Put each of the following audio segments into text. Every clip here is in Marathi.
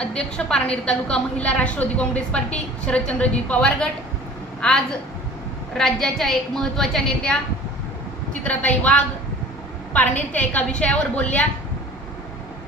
अध्यक्ष पारनेर तालुका महिला राष्ट्रवादी काँग्रेस पार्टी शरदचंद्रजी पवार गट. आज राज्याच्या एक महत्त्वाच्या नेत्या चित्राताई वाघ पारनेरच्या एका विषयावर बोलल्या.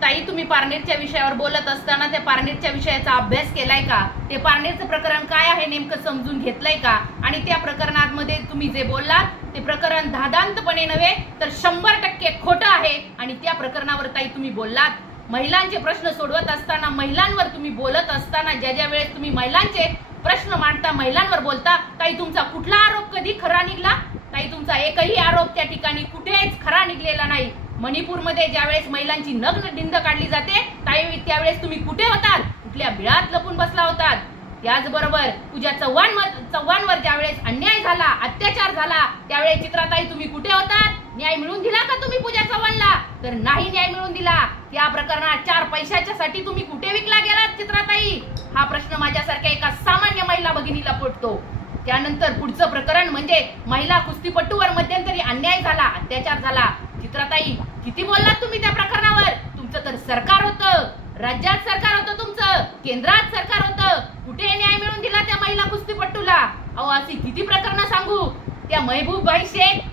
ताई तुम्ही पारनेरच्या विषयावर बोलत असताना त्या पारनेरच्या विषयाचा अभ्यास केलाय का? ते पारनेरचं प्रकरण काय आहे नेमकं समजून घेतलंय का? आणि त्या प्रकरणामध्ये तुम्ही जे बोललात ते प्रकरण धादांतपणे नव्हे तर शंभर टक्के खोटं आहे. आणि त्या प्रकरणावर ताई तुम्ही बोललात. महिलांचे प्रश्न सोडवत असताना महिलांवर तुम्ही बोलत असताना ज्या ज्या वेळेस तुम्ही महिलांचे प्रश्न मांडता महिलांवर बोलता ताई तुमचा कुठला आरोप कधी खरा निघला? ताई तुमचा एकही आरोप त्या ठिकाणी कुठेच खरा निघलेला नाही. मणिपूरमध्ये ज्यावेळेस महिलांची नग्न डिंद काढली जाते ताई त्यावेळेस तुम्ही कुठे होतात? कुठल्या बिळात लपून बसला होतात? त्याचबरोबर पूजा चव्हाण चव्हाणवर ज्यावेळेस अन्याय झाला अत्याचार झाला त्यावेळेस चित्राताई तुम्ही कुठे होतात? न्याय मिळून दिला का तुम्ही पूजा चव्हाणला? तर नाही न्याय मिळून दिला. त्या प्रकरणात चार पैशाच्या साठी तुम्ही कुठे विकला गेलात चित्राताई? हा प्रश्न माझ्यासारख्या एका सामान्य महिला भगिनीला पडतो. त्यानंतर पुढचं प्रकरण म्हणजे महिला कुस्तीपटूवर मध्यंतरी अन्याय झाला अत्याचार झाला. चित्राताई किती बोललात तुम्ही त्या प्रकरणावर? तुमचं तर सरकार होतं. राज्यात सरकार होतं तुमचं. केंद्रात सरकार होतं. कुठे न्याय मिळून दिला त्या महिला कुस्तीपट्टूला अहो अशी किती प्रकरण सांगू? त्या महबूबबाई शेख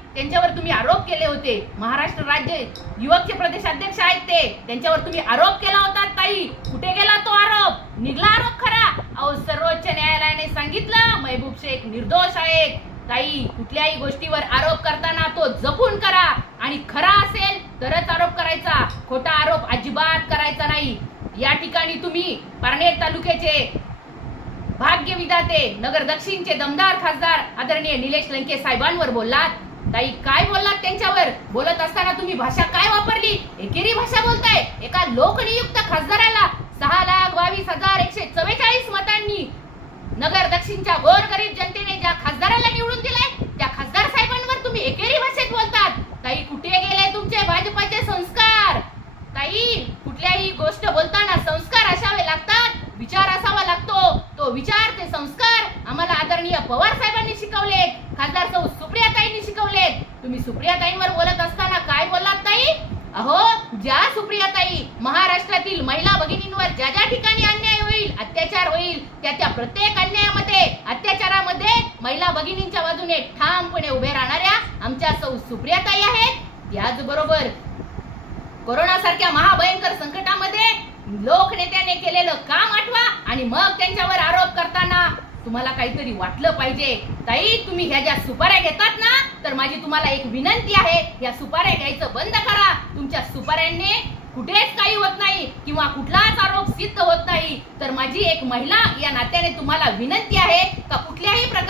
आरोप केले होते. महाराष्ट्र राज्य युवकचे प्रदेशाध्यक्ष आहेत ते. त्यांच्यावर तुम्ही आरोप केला होता ताई. कुठे गेला तो आरोप? निघला आरोप खरा. अहो सर्वोच्च न्यायालयाने सांगितलं महबूब शेख निर्दोष आहे ताई कुठल्याही गोष्टीवर आरोप करताना तो जपून करा. आणि खरा असेल तरच आरोप करायचा. खोटा आरोप अजिबात करायचा नाही. या ठिकाणी तुम्ही पारनेर तालुक्याचे भाग्य विधाते नगर दक्षिणचे दमदार खासदार आदरणीय निलेश लंके साहेबांवर बोललात. ताई काय बोललात त्यांच्यावर? बोलत असताना तुम्ही भाषा काय वापरली? एकेरी भाषा बोलताय. एका लोकनियुक्त खासदाराला सहा लाख बावीस हजार एकशे चव्वेचाळीस मतांनी नगर दक्षिणच्या गोरगरीब जनतेने ज्या खासदाराला निवडून दिलाय त्या खासदार साहेबांवर तुम्ही एकेरी भाषेत बोलतात. ताई कुठे गेले तुमचे भाजपाचे संस्कार? ताई कुठल्याही गोष्ट बोलताना संस्कार असावे लागतात. विचार असावा लागतो. तो विचार ते संस्कार आम्हाला आदरणीय पवार साहेबांनी शिकवले खासदार सौ तुम्ही सुप्रिया ताईंवर बोलत असताना काय बोललात ताई? अहो ज्या सुप्रियाताई महाराष्ट्रातील महिला भगिनींवर ज्या ज्या ठिकाणी अन्याय होईल अत्याचार होईल त्या त्या प्रत्येक अन्यायामध्ये अत्याचारामध्ये महिला भगिनींच्या बाजूने ठामपणे उभे राहणाऱ्या आमच्या सौ सुप्रियाताई आहेत. त्याचबरोबर कोरोना सारख्या महाभयंकर संकटामध्ये लोकनेत्याने केलेलं काम आठवा आणि मग त्यांच्यावर आरोप करताना तुम्हाला काहीतरी वाटलं पाहिजे. ताई तुम्ही ह्या ज्या सुपाऱ्या घेतात ना माझी तुम्हाला एक विनंती आहे या सुपाऱ्या घ्यायचं बंद करा. तुमच्या सुपाऱ्यांनी कुठेच काही होत नाही किंवा कुठलाच आरोप सिद्ध होत नाही. तर माझी एक महिला या नात्याने तुम्हाला विनंती आहे का कुठल्याही प्रकार